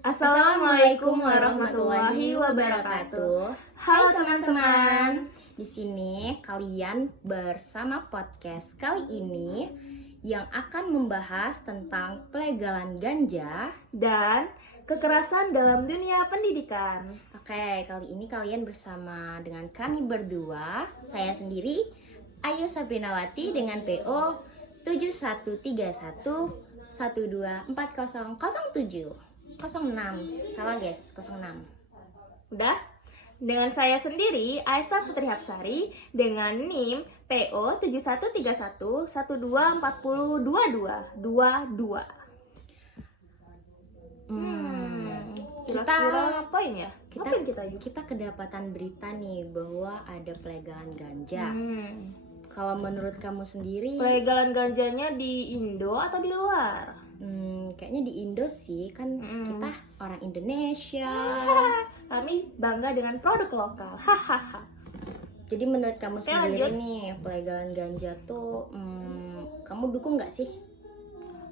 Assalamualaikum warahmatullahi wabarakatuh. Halo teman-teman. Di sini kalian bersama podcast kali ini yang akan membahas tentang pelegalan ganja. Dan kekerasan dalam dunia pendidikan. Oke, kali ini kalian bersama dengan kami berdua. Saya sendiri Ayu Sabrinawati dengan PO 7131124007. 06, salah guys, 06. Udah? Dengan saya sendiri, Aisyah Putri Hapsari dengan NIM PO 713112402222. Kira-kira poin ya? Kita kedapatan berita nih bahwa ada pelegalan ganja. Kalau menurut kamu sendiri, Pelegalan ganjanya di Indo atau di luar? kayaknya di Indo sih, kan kita orang Indonesia. Kami bangga dengan produk lokal. Hahaha. Jadi menurut kamu sendiri lanjut. nih, pelegalan ganja tuh kamu dukung nggak sih?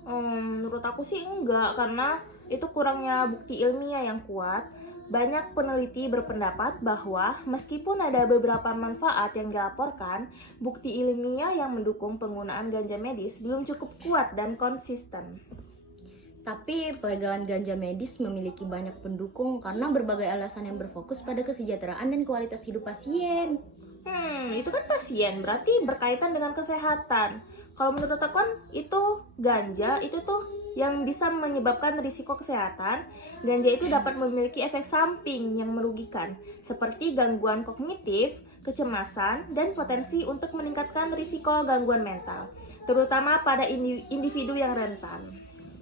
Menurut aku sih enggak, karena itu kurangnya bukti ilmiah yang kuat. Banyak peneliti berpendapat bahwa meskipun ada beberapa manfaat yang dilaporkan, bukti ilmiah yang mendukung penggunaan ganja medis belum cukup kuat dan konsisten. Tapi pelegalan ganja medis memiliki banyak pendukung karena berbagai alasan yang berfokus pada kesejahteraan dan kualitas hidup pasien. Itu kan pasien, berarti berkaitan dengan kesehatan. Kalau menurut aku kan itu ganja itu tuh yang bisa menyebabkan risiko kesehatan. Ganja itu dapat memiliki efek samping yang merugikan, seperti gangguan kognitif, kecemasan, dan potensi untuk meningkatkan risiko gangguan mental, terutama pada individu yang rentan.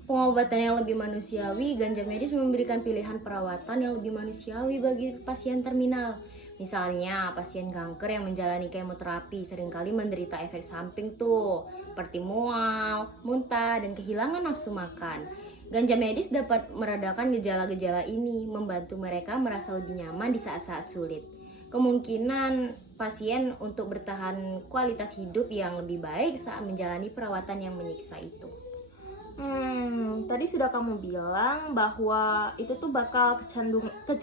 Pengobatan yang lebih manusiawi, ganja medis memberikan pilihan perawatan yang lebih manusiawi bagi pasien terminal. Misalnya, pasien kanker yang menjalani kemoterapi seringkali menderita efek samping tuh, seperti mual, muntah, dan kehilangan nafsu makan. Ganja medis dapat meredakan gejala-gejala ini, membantu mereka merasa lebih nyaman di saat-saat sulit. Kemungkinan pasien untuk bertahan kualitas hidup yang lebih baik saat menjalani perawatan yang menyiksa itu. Tadi sudah kamu bilang bahwa itu tuh bakal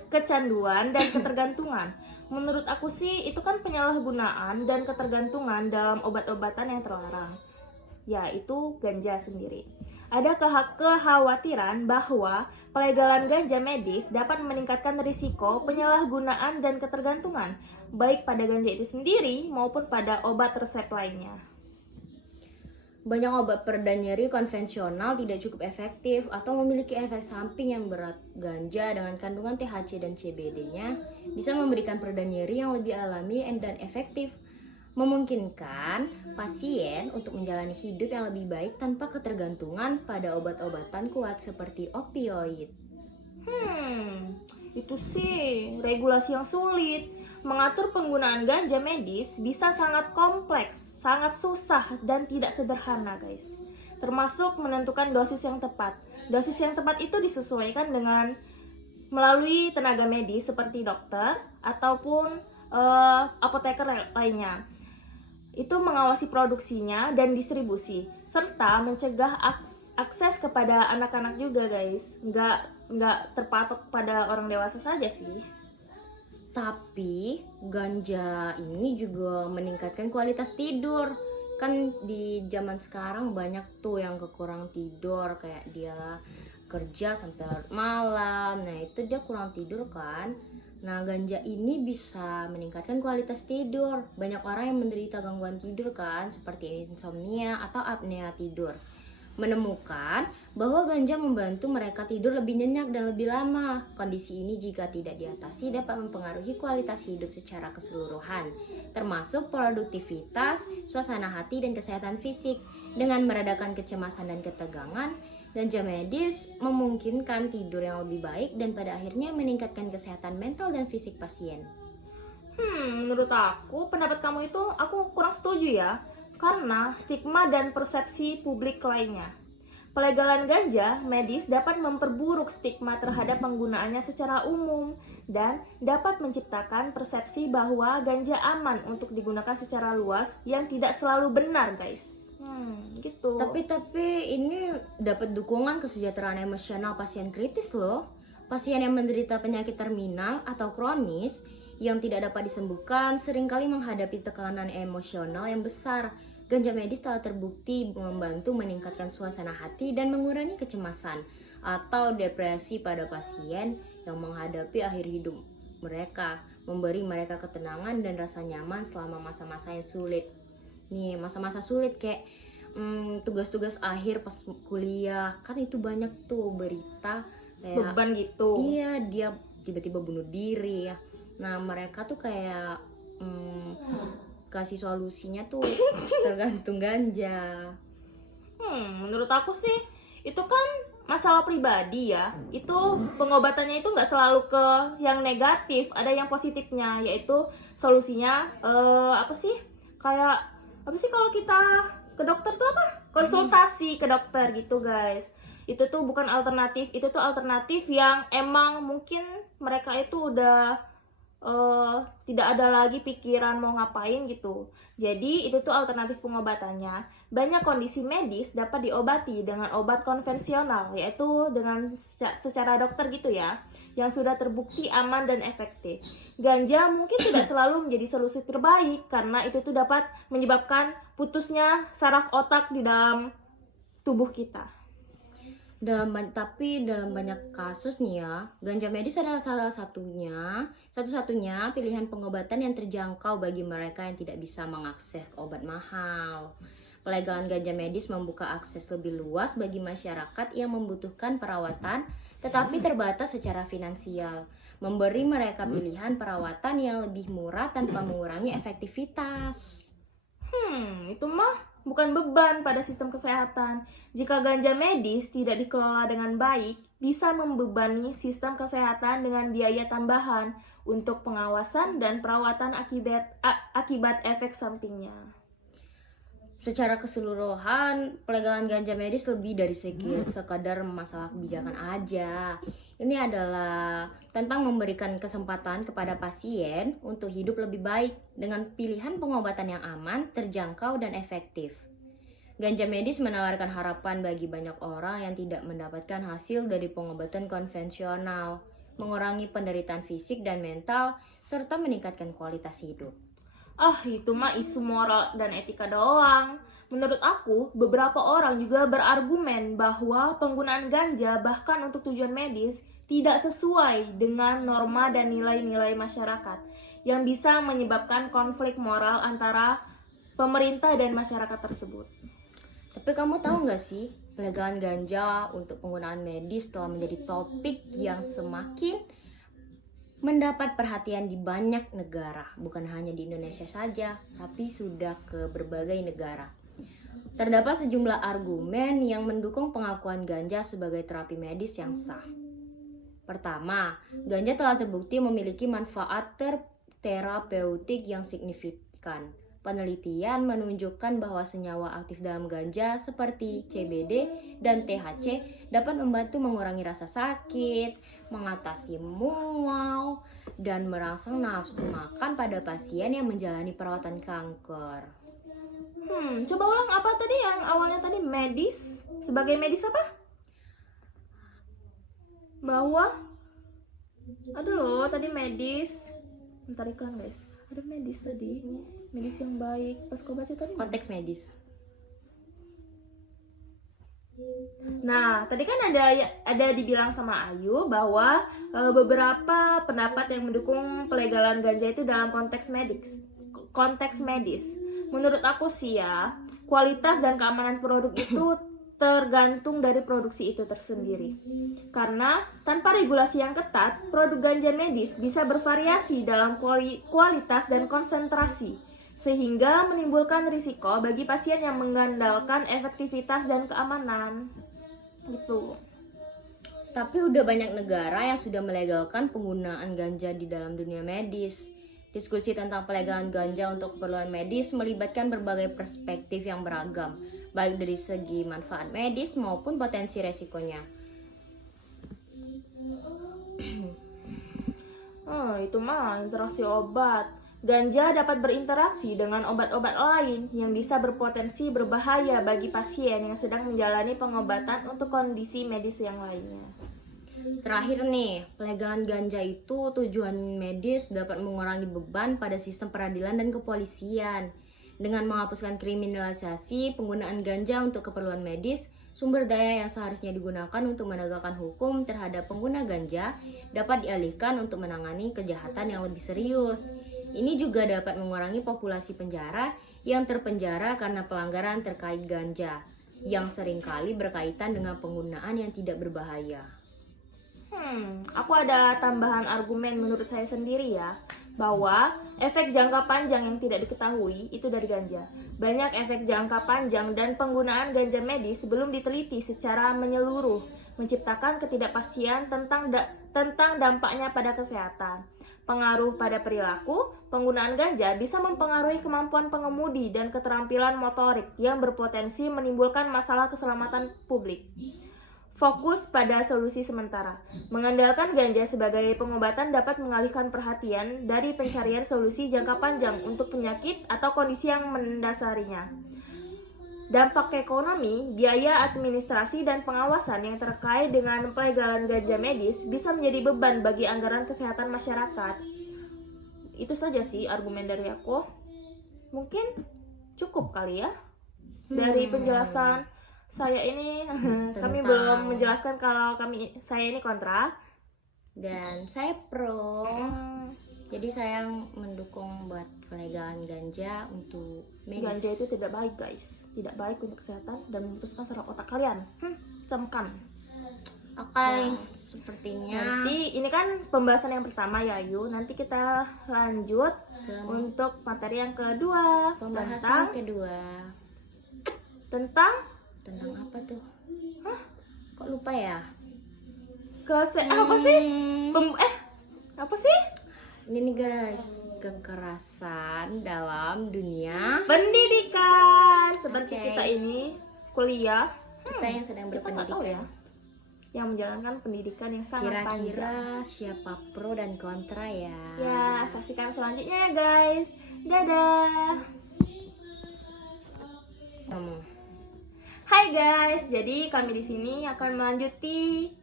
kecanduan dan ketergantungan. Menurut aku sih itu kan penyalahgunaan dan ketergantungan dalam obat-obatan yang terlarang, yaitu ganja sendiri. Ada kekhawatiran bahwa pelegalan ganja medis dapat meningkatkan risiko penyalahgunaan dan ketergantungan, baik pada ganja itu sendiri maupun pada obat resep lainnya. Banyak obat pereda nyeri konvensional tidak cukup efektif atau memiliki efek samping yang berat. Ganja dengan kandungan THC dan CBD-nya bisa memberikan pereda nyeri yang lebih alami dan efektif, memungkinkan pasien untuk menjalani hidup yang lebih baik tanpa ketergantungan pada obat-obatan kuat seperti opioid. Itu sih regulasi yang sulit. Mengatur penggunaan ganja medis bisa sangat kompleks, sangat susah, dan tidak sederhana, guys. Termasuk menentukan dosis yang tepat. Dosis yang tepat itu disesuaikan dengan melalui tenaga medis seperti dokter ataupun apoteker lainnya. Itu mengawasi produksinya dan distribusi, serta mencegah akses kepada anak-anak juga, guys. Nggak terpatok pada orang dewasa saja sih. Tapi ganja ini juga meningkatkan kualitas tidur. Kan di zaman sekarang banyak tuh yang kekurangan tidur, kayak dia kerja sampai larut malam. Nah, itu dia kurang tidur kan. Nah, ganja ini bisa meningkatkan kualitas tidur. Banyak orang yang menderita gangguan tidur kan, seperti insomnia atau apnea tidur, menemukan bahwa ganja membantu mereka tidur lebih nyenyak dan lebih lama. Kondisi ini jika tidak diatasi dapat mempengaruhi kualitas hidup secara keseluruhan, termasuk produktivitas, suasana hati, dan kesehatan fisik. Dengan meredakan kecemasan dan ketegangan, ganja medis memungkinkan tidur yang lebih baik dan pada akhirnya meningkatkan kesehatan mental dan fisik pasien. Menurut aku, pendapat kamu itu aku kurang setuju ya, karena stigma dan persepsi publik lainnya. Pelegalan ganja medis dapat memperburuk stigma terhadap penggunaannya secara umum dan dapat menciptakan persepsi bahwa ganja aman untuk digunakan secara luas yang tidak selalu benar, guys. Gitu. Tapi ini dapat dukungan kesejahteraan emosional pasien kritis loh. Pasien yang menderita penyakit terminal atau kronis yang tidak dapat disembuhkan seringkali menghadapi tekanan emosional yang besar. Ganja medis telah terbukti membantu meningkatkan suasana hati dan mengurangi kecemasan atau depresi pada pasien yang menghadapi akhir hidup mereka, memberi mereka ketenangan dan rasa nyaman selama masa-masa yang sulit. Nih, masa-masa sulit kayak tugas-tugas akhir pas kuliah, kan itu banyak tuh berita kayak Beban gitu. iya, dia tiba-tiba bunuh diri ya. Nah, mereka tuh kayak kasih solusinya tuh tergantung ganja. Menurut aku sih itu kan masalah pribadi ya. Itu pengobatannya itu nggak selalu ke yang negatif, ada yang positifnya, yaitu solusinya apa sih? Kayak apa sih kalau kita ke dokter tuh apa? Konsultasi ke dokter gitu guys. Itu tuh bukan alternatif, itu tuh alternatif yang emang mungkin mereka itu udah tidak ada lagi pikiran mau ngapain gitu. Jadi itu tuh alternatif pengobatannya. Banyak kondisi medis dapat diobati dengan obat konvensional, yaitu dengan secara dokter gitu ya, yang sudah terbukti aman dan efektif. Ganja mungkin tidak selalu menjadi solusi terbaik karena itu tuh dapat menyebabkan putusnya saraf otak di dalam tubuh kita. Tapi dalam banyak kasus nih ya, ganja medis adalah satu-satunya pilihan pengobatan yang terjangkau bagi mereka yang tidak bisa mengakses obat mahal. Pelegalan ganja medis membuka akses lebih luas bagi masyarakat yang membutuhkan perawatan tetapi terbatas secara finansial, memberi mereka pilihan perawatan yang lebih murah tanpa mengurangi efektivitas. Itu mah bukan beban pada sistem kesehatan. Jika ganja medis tidak dikelola dengan baik, bisa membebani sistem kesehatan dengan biaya tambahan untuk pengawasan dan perawatan akibat efek sampingnya. Secara keseluruhan, pelegalan ganja medis lebih dari sekadar masalah kebijakan aja. Ini adalah tentang memberikan kesempatan kepada pasien untuk hidup lebih baik dengan pilihan pengobatan yang aman, terjangkau, dan efektif. Ganja medis menawarkan harapan bagi banyak orang yang tidak mendapatkan hasil dari pengobatan konvensional, mengurangi penderitaan fisik dan mental, serta meningkatkan kualitas hidup. Itu mah isu moral dan etika doang. Menurut aku, beberapa orang juga berargumen bahwa penggunaan ganja bahkan untuk tujuan medis tidak sesuai dengan norma dan nilai-nilai masyarakat yang bisa menyebabkan konflik moral antara pemerintah dan masyarakat tersebut. Tapi kamu tahu nggak sih, pelegalan ganja untuk penggunaan medis telah menjadi topik yang semakin mendapat perhatian di banyak negara, bukan hanya di Indonesia saja, tapi sudah ke berbagai negara. Terdapat sejumlah argumen yang mendukung pengakuan ganja sebagai terapi medis yang sah. Pertama, ganja telah terbukti memiliki manfaat terapeutik yang signifikan. Penelitian menunjukkan bahwa senyawa aktif dalam ganja seperti CBD dan THC dapat membantu mengurangi rasa sakit, mengatasi mual, dan merangsang nafsu makan pada pasien yang menjalani perawatan kanker. Coba ulang apa tadi yang awalnya tadi medis? Sebagai medis apa? Bawah. Ada loh tadi medis. Bentar iklan guys. Ada medis tadi. Medis yang baik. Pas kau baca tadi. Konteks medis. Nah, tadi kan ada dibilang sama Ayu bahwa beberapa pendapat yang mendukung pelegalan ganja itu dalam konteks medis. Menurut aku sih ya, kualitas dan keamanan produk itu tergantung dari produksi itu tersendiri. Karena tanpa regulasi yang ketat, produk ganja medis bisa bervariasi dalam kualitas dan konsentrasi, sehingga menimbulkan risiko bagi pasien yang mengandalkan efektivitas dan keamanan. Gitu. Tapi udah banyak negara yang sudah melegalkan penggunaan ganja di dalam dunia medis. Diskusi tentang pelegalan ganja untuk keperluan medis melibatkan berbagai perspektif yang beragam, baik dari segi manfaat medis maupun potensi resikonya. Itu mah interaksi obat. Ganja dapat berinteraksi dengan obat-obat lain yang bisa berpotensi berbahaya bagi pasien yang sedang menjalani pengobatan untuk kondisi medis yang lainnya. Terakhir nih, pelegalan ganja itu tujuan medis dapat mengurangi beban pada sistem peradilan dan kepolisian. Dengan menghapuskan kriminalisasi penggunaan ganja untuk keperluan medis, sumber daya yang seharusnya digunakan untuk menegakkan hukum terhadap pengguna ganja dapat dialihkan untuk menangani kejahatan yang lebih serius. Ini juga dapat mengurangi populasi penjara yang terpenjara karena pelanggaran terkait ganja, yang seringkali berkaitan dengan penggunaan yang tidak berbahaya. Aku ada tambahan argumen menurut saya sendiri ya, bahwa efek jangka panjang yang tidak diketahui itu dari ganja. Banyak efek jangka panjang dan penggunaan ganja medis belum diteliti secara menyeluruh, menciptakan ketidakpastian tentang dampaknya pada kesehatan. Pengaruh pada perilaku, penggunaan ganja bisa mempengaruhi kemampuan pengemudi dan keterampilan motorik yang berpotensi menimbulkan masalah keselamatan publik. Fokus pada solusi sementara. Mengandalkan ganja sebagai pengobatan dapat mengalihkan perhatian dari pencarian solusi jangka panjang untuk penyakit atau kondisi yang mendasarinya. Dampak ekonomi, biaya administrasi, dan pengawasan yang terkait dengan pelegalan ganja medis bisa menjadi beban bagi anggaran kesehatan masyarakat. Itu saja sih argumen dari aku. Mungkin cukup kali ya dari penjelasan saya ini. Kami belum menjelaskan kalau saya ini kontra dan saya pro. Jadi saya mendukung buat pelegalan ganja untuk medis. Ganja itu tidak baik guys, tidak baik untuk kesehatan dan memutuskan saraf otak kalian. Camkan. Oke, sepertinya nanti ini kan pembahasan yang pertama ya Ayu. Nanti kita lanjut untuk materi yang kedua. Pembahasan kedua tentang apa tuh? Kok lupa ya? Apa sih? Apa sih? Ini nih guys, kekerasan dalam dunia pendidikan. Seperti kita ini kuliah, kita yang sedang kita nggak tahu berpendidikan. yang menjalankan pendidikan yang sangat panjang. Kira-kira siapa pro dan kontra ya? Ya, saksikan selanjutnya ya guys. Dadah. Hai guys, jadi kami di sini akan melanjuti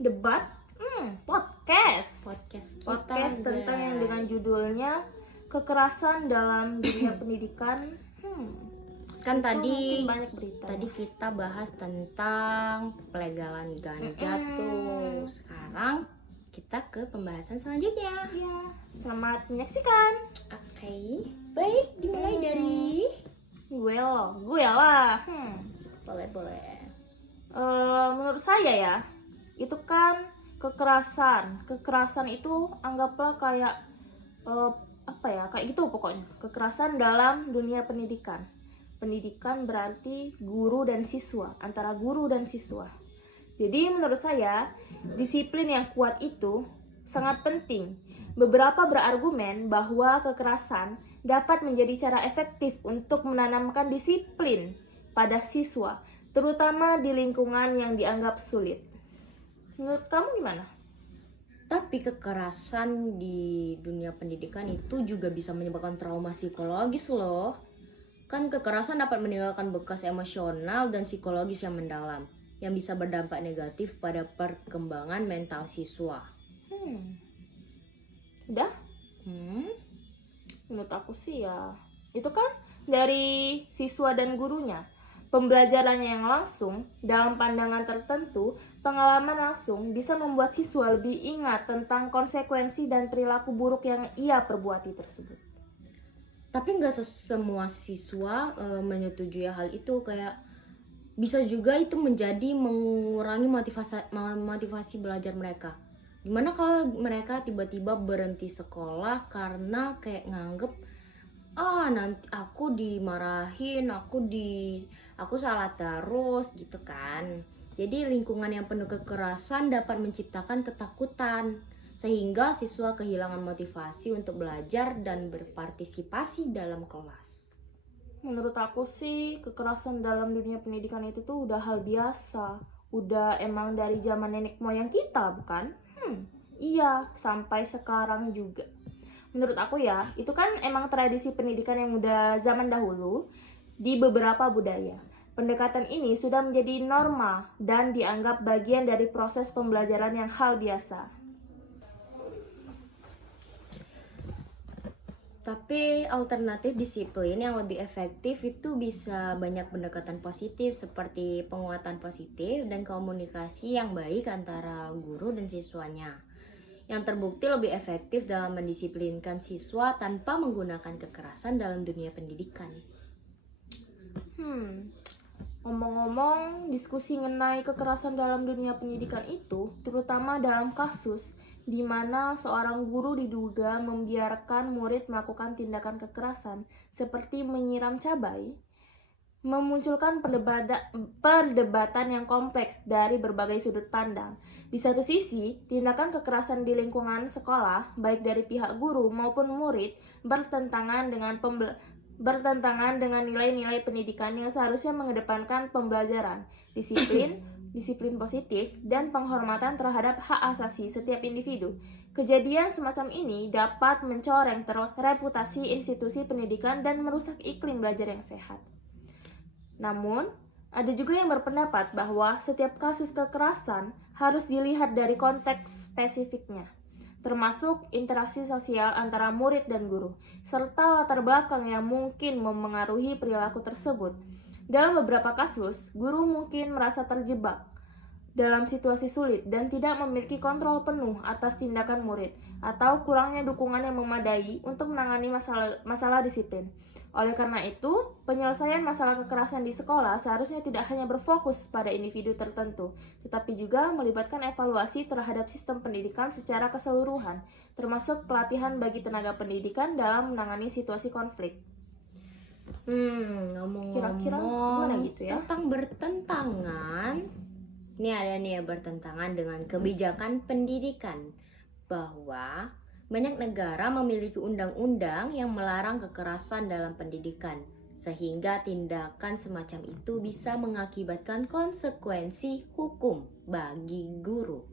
debat podcast kita, tentang yang dengan judulnya kekerasan dalam dunia pendidikan. Kan Itu tadi mungkin banyak berita. Tadi kita bahas tentang pelegalan ganja tuh. Sekarang kita ke pembahasan selanjutnya. Ya, selamat menyaksikan. Oke, baik, dimulai dari Gue lah. boleh. Menurut saya ya, itu kan kekerasan itu anggaplah kayak kayak gitu pokoknya. Kekerasan dalam dunia pendidikan. Pendidikan berarti guru dan siswa, antara guru dan siswa. Jadi menurut saya, disiplin yang kuat itu sangat penting. Beberapa berargumen bahwa kekerasan dapat menjadi cara efektif untuk menanamkan disiplin pada siswa, terutama di lingkungan yang dianggap sulit. Menurut kamu gimana? Tapi kekerasan di dunia pendidikan itu juga bisa menyebabkan trauma psikologis loh. Kan kekerasan dapat meninggalkan bekas emosional dan psikologis yang mendalam, yang bisa berdampak negatif pada perkembangan mental siswa. Udah? Menurut aku sih ya, itu kan dari siswa dan gurunya. Pembelajarannya yang langsung, dalam pandangan tertentu, pengalaman langsung bisa membuat siswa lebih ingat tentang konsekuensi dan perilaku buruk yang ia perbuati tersebut. Tapi nggak semua siswa menyetujui hal itu. Kayak bisa juga itu menjadi mengurangi motivasi belajar mereka. Gimana kalau mereka tiba-tiba berhenti sekolah karena kayak nganggep nanti aku dimarahin, aku salah terus gitu kan. Jadi lingkungan yang penuh kekerasan dapat menciptakan ketakutan, sehingga siswa kehilangan motivasi untuk belajar dan berpartisipasi dalam kelas. Menurut aku sih, kekerasan dalam dunia pendidikan itu tuh udah hal biasa. Udah emang dari zaman nenek moyang kita, bukan? Iya, sampai sekarang juga. Menurut aku ya, itu kan emang tradisi pendidikan yang udah zaman dahulu di beberapa budaya. Pendekatan ini sudah menjadi norma dan dianggap bagian dari proses pembelajaran yang hal biasa. Tapi alternatif disiplin yang lebih efektif itu bisa banyak pendekatan positif seperti penguatan positif dan komunikasi yang baik antara guru dan siswanya. Yang terbukti lebih efektif dalam mendisiplinkan siswa tanpa menggunakan kekerasan dalam dunia pendidikan. Ngomong-ngomong, diskusi mengenai kekerasan dalam dunia pendidikan itu, terutama dalam kasus di mana seorang guru diduga membiarkan murid melakukan tindakan kekerasan seperti menyiram cabai, memunculkan perdebatan yang kompleks dari berbagai sudut pandang. Di satu sisi, tindakan kekerasan di lingkungan sekolah, baik dari pihak guru maupun murid, bertentangan dengan nilai-nilai pendidikan yang seharusnya mengedepankan pembelajaran, disiplin positif, dan penghormatan terhadap hak asasi setiap individu. Kejadian semacam ini dapat mencoreng reputasi institusi pendidikan dan merusak iklim belajar yang sehat. Namun, ada juga yang berpendapat bahwa setiap kasus kekerasan harus dilihat dari konteks spesifiknya, termasuk interaksi sosial antara murid dan guru, serta latar belakang yang mungkin memengaruhi perilaku tersebut. Dalam beberapa kasus, guru mungkin merasa terjebak dalam situasi sulit dan tidak memiliki kontrol penuh atas tindakan murid, atau kurangnya dukungan yang memadai untuk menangani masalah disiplin. Oleh karena itu, penyelesaian masalah kekerasan di sekolah seharusnya tidak hanya berfokus pada individu tertentu, tetapi juga melibatkan evaluasi terhadap sistem pendidikan secara keseluruhan, termasuk pelatihan bagi tenaga pendidikan dalam menangani situasi konflik. Kira-kira gimana Ngomong-ngomong gitu ya? tentang bertentangan, ini ada nih ya bertentangan dengan kebijakan pendidikan, bahwa banyak negara memiliki undang-undang yang melarang kekerasan dalam pendidikan, sehingga tindakan semacam itu bisa mengakibatkan konsekuensi hukum bagi guru.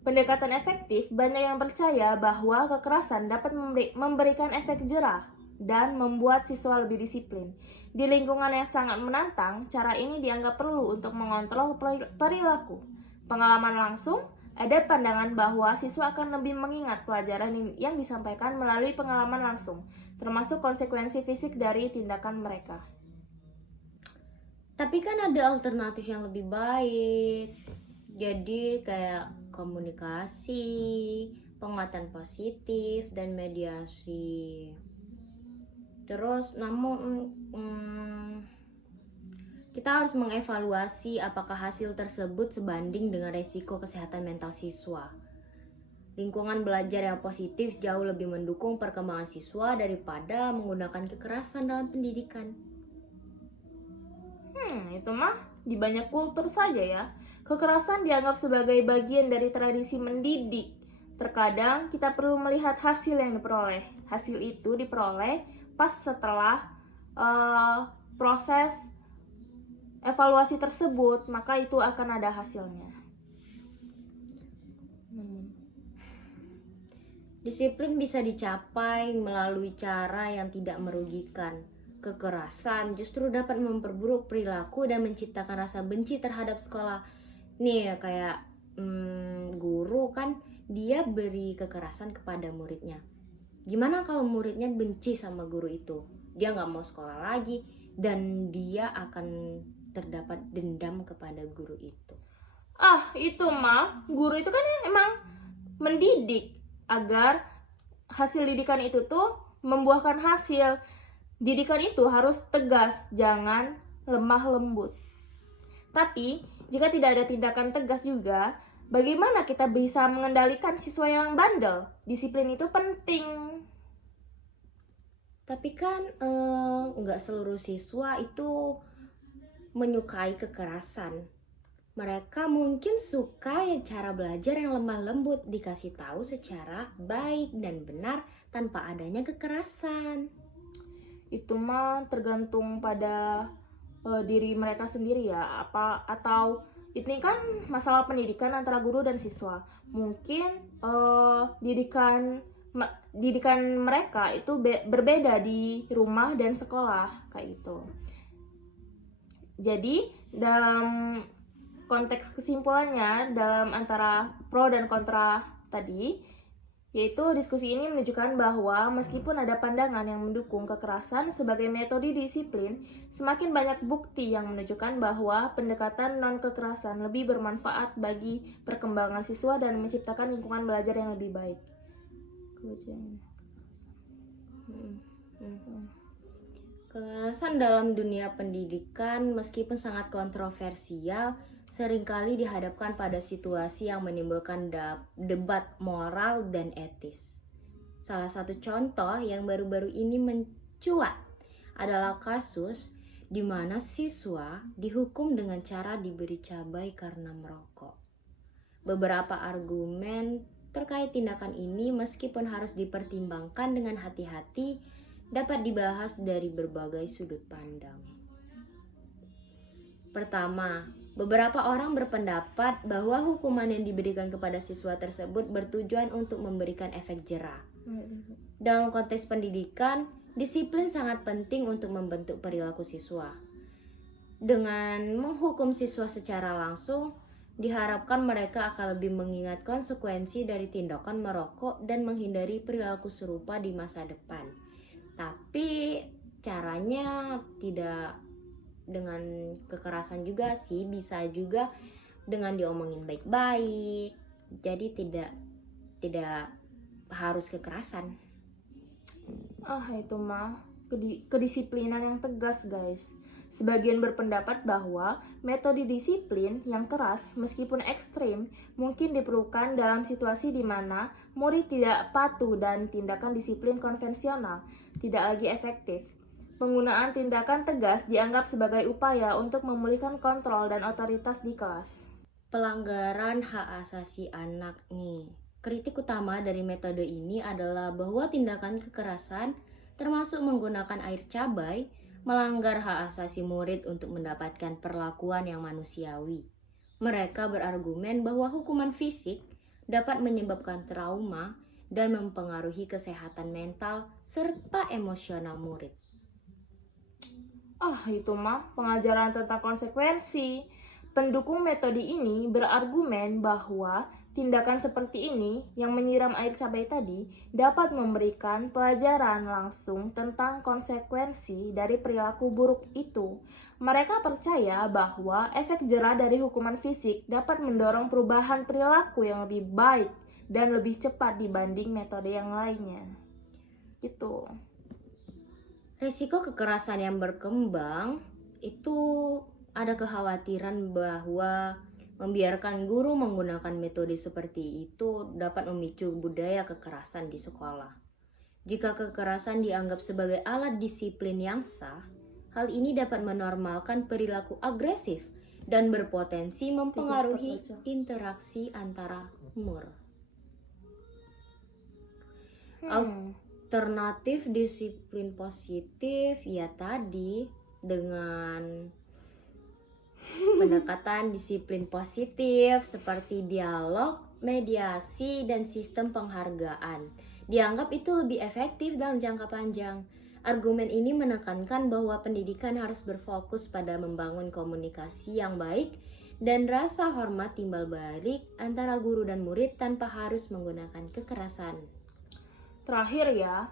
Pendekatan efektif, banyak yang percaya bahwa kekerasan dapat memberikan efek jerah dan membuat siswa lebih disiplin. Di lingkungan yang sangat menantang, cara ini dianggap perlu untuk mengontrol perilaku. Pengalaman langsung, ada pandangan bahwa siswa akan lebih mengingat pelajaran yang disampaikan melalui pengalaman langsung, termasuk konsekuensi fisik dari tindakan mereka. Tapi kan ada alternatif yang lebih baik. Jadi kayak komunikasi, penguatan positif, dan mediasi. Terus namun kita harus mengevaluasi apakah hasil tersebut sebanding dengan resiko kesehatan mental siswa. Lingkungan belajar yang positif jauh lebih mendukung perkembangan siswa daripada menggunakan kekerasan dalam pendidikan. Itu mah di banyak kultur saja ya. Kekerasan dianggap sebagai bagian dari tradisi mendidik. Terkadang kita perlu melihat hasil yang diperoleh. Hasil itu diperoleh pas setelah proses evaluasi tersebut, maka itu akan ada hasilnya. Disiplin bisa dicapai melalui cara yang tidak merugikan. Kekerasan justru dapat memperburuk perilaku dan menciptakan rasa benci terhadap sekolah. Nih kayak guru kan dia beri kekerasan kepada muridnya. Gimana kalau muridnya benci sama guru itu? Dia nggak mau sekolah lagi dan dia akan terdapat dendam kepada guru itu. Itu mah guru itu kan emang mendidik agar hasil didikan itu tuh membuahkan hasil. Didikan itu harus tegas, jangan lemah lembut. Tapi jika tidak ada tindakan tegas juga, bagaimana kita bisa mengendalikan siswa yang bandel? Disiplin itu penting. Tapi kan nggak seluruh siswa itu menyukai kekerasan. Mereka mungkin suka cara belajar yang lemah lembut, dikasih tahu secara baik dan benar tanpa adanya kekerasan. Itu mah tergantung pada diri mereka sendiri ya. Atau ini kan masalah pendidikan antara guru dan siswa. Mungkin didikan mereka itu berbeda di rumah dan sekolah kayak gitu. Jadi dalam konteks kesimpulannya dalam antara pro dan kontra tadi, yaitu diskusi ini menunjukkan bahwa meskipun ada pandangan yang mendukung kekerasan sebagai metode disiplin, semakin banyak bukti yang menunjukkan bahwa pendekatan non-kekerasan lebih bermanfaat bagi perkembangan siswa dan menciptakan lingkungan belajar yang lebih baik. Kekerasan dalam dunia pendidikan meskipun sangat kontroversial, seringkali dihadapkan pada situasi yang menimbulkan debat moral dan etis. Salah satu contoh yang baru-baru ini mencuat adalah kasus di mana siswa dihukum dengan cara diberi cabai karena merokok. Beberapa argumen terkait tindakan ini meskipun harus dipertimbangkan dengan hati-hati dapat dibahas dari berbagai sudut pandang. Pertama, beberapa orang berpendapat bahwa hukuman yang diberikan kepada siswa tersebut bertujuan untuk memberikan efek jera. Dalam konteks pendidikan, disiplin sangat penting untuk membentuk perilaku siswa. Dengan menghukum siswa secara langsung, diharapkan mereka akan lebih mengingat konsekuensi dari tindakan merokok dan menghindari perilaku serupa di masa depan. Tapi caranya tidak dengan kekerasan juga sih, bisa juga dengan diomongin baik-baik. Jadi tidak harus kekerasan. Itu mah kedisiplinan yang tegas, guys. Sebagian berpendapat bahwa metode disiplin yang keras meskipun ekstrim mungkin diperlukan dalam situasi di mana murid tidak patuh dan tindakan disiplin konvensional tidak lagi efektif. Penggunaan tindakan tegas dianggap sebagai upaya untuk memulihkan kontrol dan otoritas di kelas. Pelanggaran hak asasi anak nih. Kritik utama dari metode ini adalah bahwa tindakan kekerasan termasuk menggunakan air cabai melanggar hak asasi murid untuk mendapatkan perlakuan yang manusiawi. Mereka berargumen bahwa hukuman fisik dapat menyebabkan trauma dan mempengaruhi kesehatan mental serta emosional murid. Itu mah pengajaran tentang konsekuensi. Pendukung metode ini berargumen bahwa tindakan seperti ini yang menyiram air cabai tadi dapat memberikan pelajaran langsung tentang konsekuensi dari perilaku buruk itu. Mereka percaya bahwa efek jera dari hukuman fisik dapat mendorong perubahan perilaku yang lebih baik dan lebih cepat dibanding metode yang lainnya. Gitu. Risiko kekerasan yang berkembang itu ada kekhawatiran bahwa membiarkan guru menggunakan metode seperti itu dapat memicu budaya kekerasan di sekolah. Jika kekerasan dianggap sebagai alat disiplin yang sah, hal ini dapat menormalkan perilaku agresif dan berpotensi mempengaruhi interaksi antara umur. Alternatif disiplin positif ya tadi dengan pendekatan disiplin positif seperti dialog, mediasi, dan sistem penghargaan dianggap itu lebih efektif dalam jangka panjang. Argumen ini menekankan bahwa pendidikan harus berfokus pada membangun komunikasi yang baik dan rasa hormat timbal balik antara guru dan murid tanpa harus menggunakan kekerasan. Terakhir ya,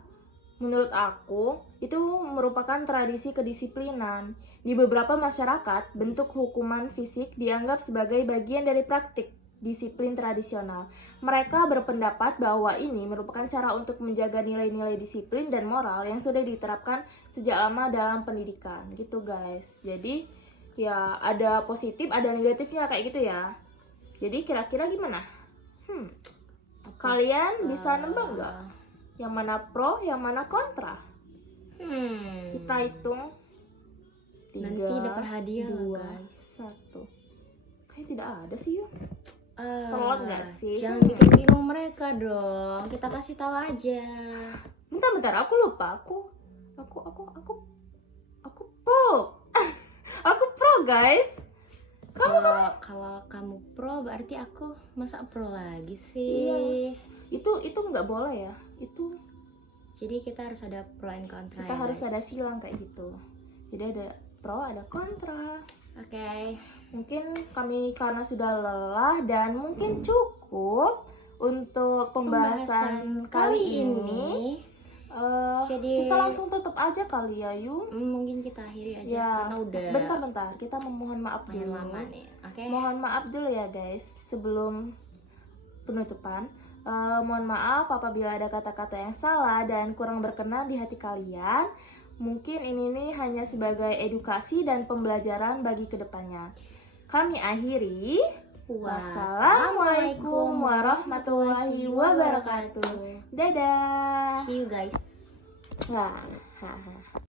menurut aku itu merupakan tradisi kedisiplinan. Di beberapa masyarakat, bentuk hukuman fisik dianggap sebagai bagian dari praktik disiplin tradisional. Mereka berpendapat bahwa ini merupakan cara untuk menjaga nilai-nilai disiplin dan moral yang sudah diterapkan sejak lama dalam pendidikan. Gitu guys. Jadi ya ada positif, ada negatifnya kayak gitu ya. Jadi kira-kira gimana? Kalian bisa nembak nggak? Yang mana pro, yang mana kontra? Kita hitung 3, Nanti dapat hadiah 2, guys. 1. Kayaknya tidak ada sih yuk. Tolong nggak sih? Jangan bikin bingung mereka dong. Kita kasih tahu aja. Bentar, aku lupa. Aku pro. Aku pro guys. Kalau kamu pro berarti aku masa pro lagi sih? Iya. Itu nggak boleh ya. Itu. Jadi kita harus ada pro and kontra. Kita harus ada silang kayak gitu. Jadi ada pro, ada kontra. Oke. Mungkin kami karena sudah lelah dan mungkin cukup untuk pembahasan kali ini. Jadi Kita langsung tutup aja kali ya, Yu. mungkin kita akhiri aja Ya, karena udah bentar-bentar, kita memohon maaf main dulu. lama nih. Oke. Mohon maaf dulu ya guys, sebelum penutupan. Mohon maaf apabila ada kata-kata yang salah dan kurang berkenan di hati kalian. Mungkin ini nih hanya sebagai edukasi dan pembelajaran bagi kedepannya. Kami akhiri. Wassalamualaikum warahmatullahi wabarakatuh. Dadah. See you guys. Wah, haha.